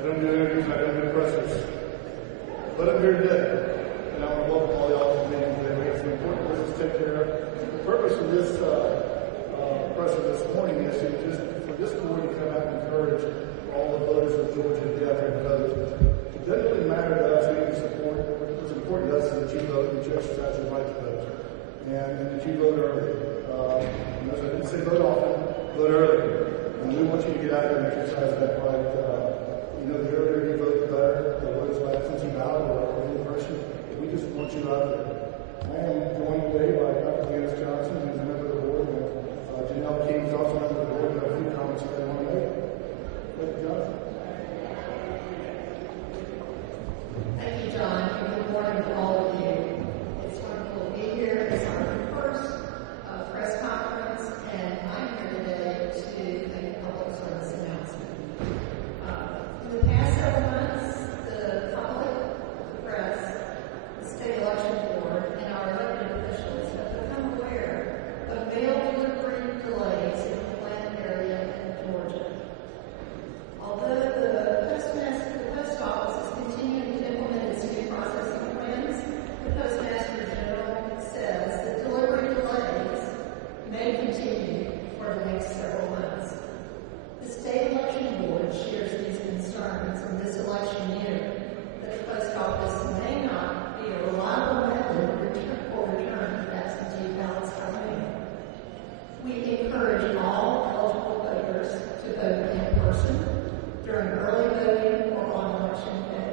I don't do interviews, I don't do pressers. But I'm here today, and I want to welcome all y'all to the meeting today. We have some important business to take care of. The purpose of this presser this morning is for this board to come out and encourage all the voters of Georgia to get out there and vote. It doesn't really matter to us who you support. What's important to us is that you vote, that you exercise your right to vote, and that you vote early. As I didn't say vote often, vote early. And we want you to get out there and exercise that right. The earlier you vote, the better. Whether it's by absentee ballot or in person, we just want you out there. I am joined today by Dr. Janice Johnson, who's a member of the board, and Janelle King is also a member of the board. We have a few comments that they want to make. Dr. Johnson. Thank you, John, and good morning to all of you. It's wonderful to be here. It's our first press conference, and I'm here today to make a public service announcement. In the past several months, the public, the press, the state election board, and our elected officials have become aware of mail delivery delays in the Atlanta area and Georgia. Although the post office is continuing to implement its new processing plans, the Postmaster General says that delivery delays may continue for the next several months. The state election board shares these concerns in this election year that the post office may not be a reliable method for return of absentee ballots by mail. We encourage all eligible voters to vote in person during early voting or on election day.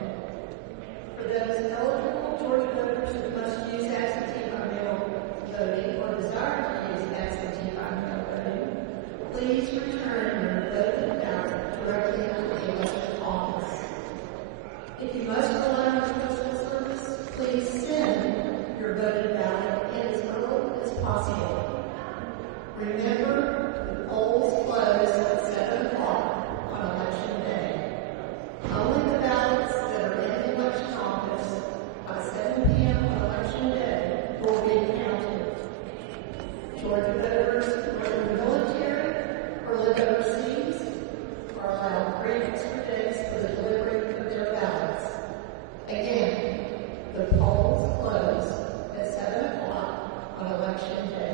For those eligible Georgia voters who must use absentee by mail voting or desire to use absentee by mail voting, please return your voted ballot directly to the election office. If you must rely on the postal service, please send your voted ballot in as early as possible. Remember, the polls close at 7 o'clock on election day. Only the ballots that are in the election office by 7 p.m. on election day will be counted. Georgia voters who are in the military or live overseas are allowed 3 extra days for the delivery of their ballots. Again, the polls close at 7 o'clock on election day,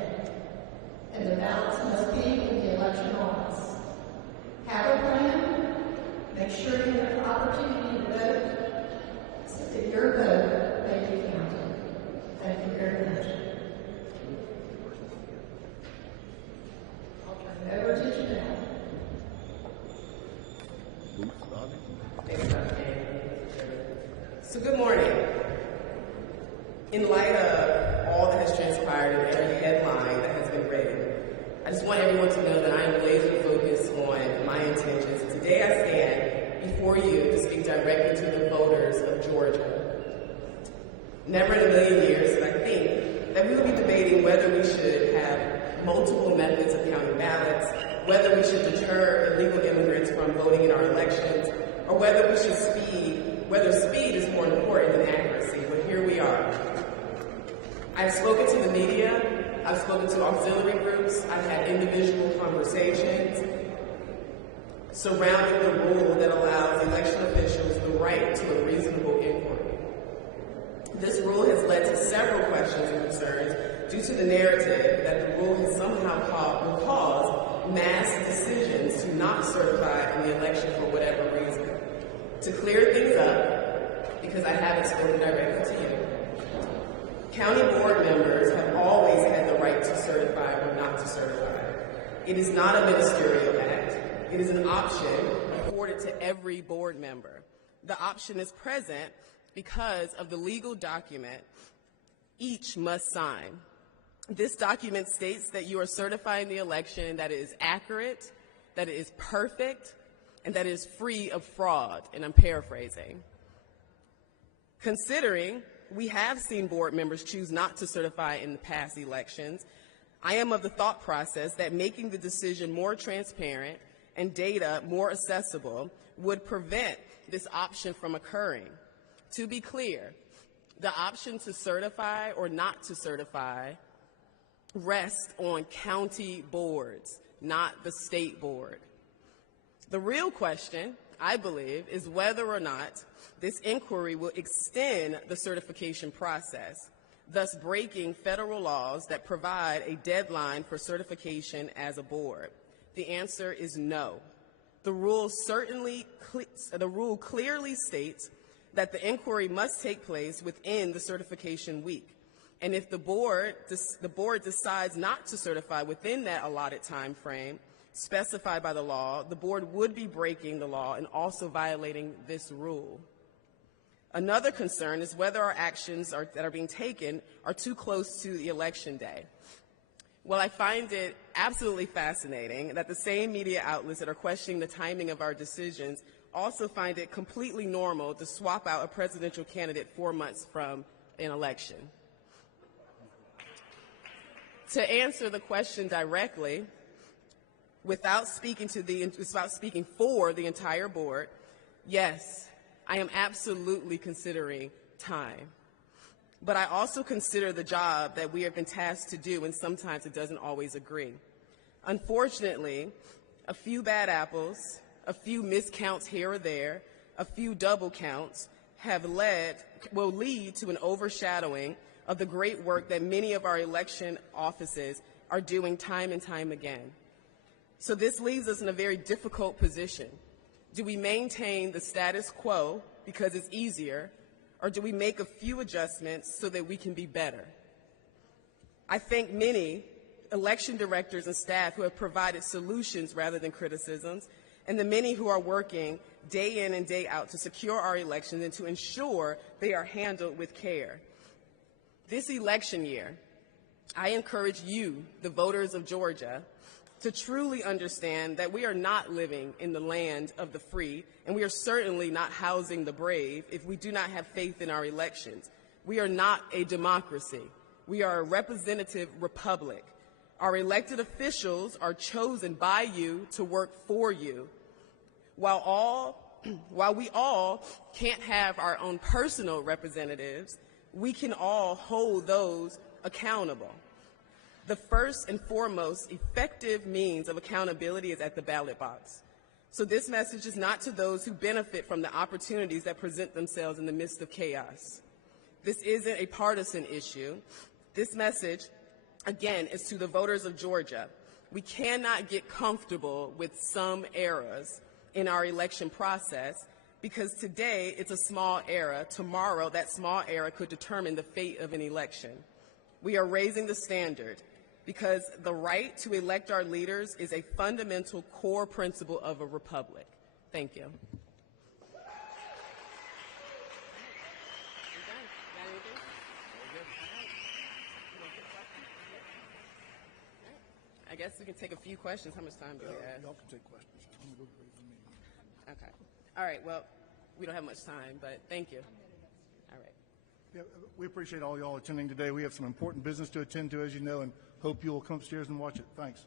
and the ballots must be in the election office. Have a plan. Make sure you have the opportunity to vote so that your vote may be counted. Thank you very much. I'll turn it over to Janelle. So good morning. In light of all that has transpired and every headline that has been read, I just want everyone to know that I am laser focused on my intentions. Today I stand before you to speak directly to the voters of Georgia. Never in a million years did I think that we would be debating whether we should have multiple methods of counting ballots, whether we should deter illegal immigrants from voting in our elections, or whether speed is more important than accuracy. But here we are. I've spoken to the media, I've spoken to auxiliary groups, I've had individual conversations surrounding the rule that allows election officials the right to a reasonable inquiry. This rule has led to several questions and concerns due to the narrative that the rule has somehow will cause mass decisions to not certify in the election for whatever reason. To clear things up, because I haven't spoken directly to you, county board members have always had the right to certify or not to certify. It is not a ministerial act. It is an option afforded to every board member. The option is present because of the legal document each must sign. This document states that you are certifying the election, that it is accurate, that it is perfect, and that it is free of fraud, and I'm paraphrasing. Considering we have seen board members choose not to certify in the past elections, I am of the thought process that making the decision more transparent and data more accessible would prevent this option from occurring. To be clear, the option to certify or not to certify rests on county boards, not the state board. The real question I believe, is whether or not this inquiry will extend the certification process, thus breaking federal laws that provide a deadline for certification as a board. The answer is no. The rule clearly states that the inquiry must take place within the certification week. And if the board decides not to certify within that allotted time frame specified by the law, the board would be breaking the law and also violating this rule. Another concern is whether our actions that are being taken are too close to the election day. Well, I find it absolutely fascinating that the same media outlets that are questioning the timing of our decisions also find it completely normal to swap out a presidential candidate 4 months from an election. To answer the question directly, without speaking for the entire board, yes, I am absolutely considering time. But I also consider the job that we have been tasked to do, and sometimes it doesn't always agree. Unfortunately, a few bad apples, a few miscounts here or there, a few double counts will lead to an overshadowing of the great work that many of our election offices are doing time and time again. So this leaves us in a very difficult position. Do we maintain the status quo because it's easier, or do we make a few adjustments so that we can be better? I thank many election directors and staff who have provided solutions rather than criticisms, and the many who are working day in and day out to secure our elections and to ensure they are handled with care. This election year, I encourage you, the voters of Georgia, to truly understand that we are not living in the land of the free, and we are certainly not housing the brave if we do not have faith in our elections. We are not a democracy. We are a representative republic. Our elected officials are chosen by you to work for you. While we all can't have our own personal representatives, we can all hold those accountable. The first and foremost effective means of accountability is at the ballot box. So this message is not to those who benefit from the opportunities that present themselves in the midst of chaos. This isn't a partisan issue. This message, again, is to the voters of Georgia. We cannot get comfortable with some errors in our election process, because today it's a small error. Tomorrow, that small error could determine the fate of an election. We are raising the standard, because the right to elect our leaders is a fundamental core principle of a republic. Thank you. I guess we can take a few questions. How much time do we have? Y'all can take questions. I'm gonna go to the meeting. Okay. All right. Well, we don't have much time, but thank you. All right. Yeah, we appreciate all y'all attending today. We have some important business to attend to, as you know, and hope you'll come upstairs and watch it. Thanks.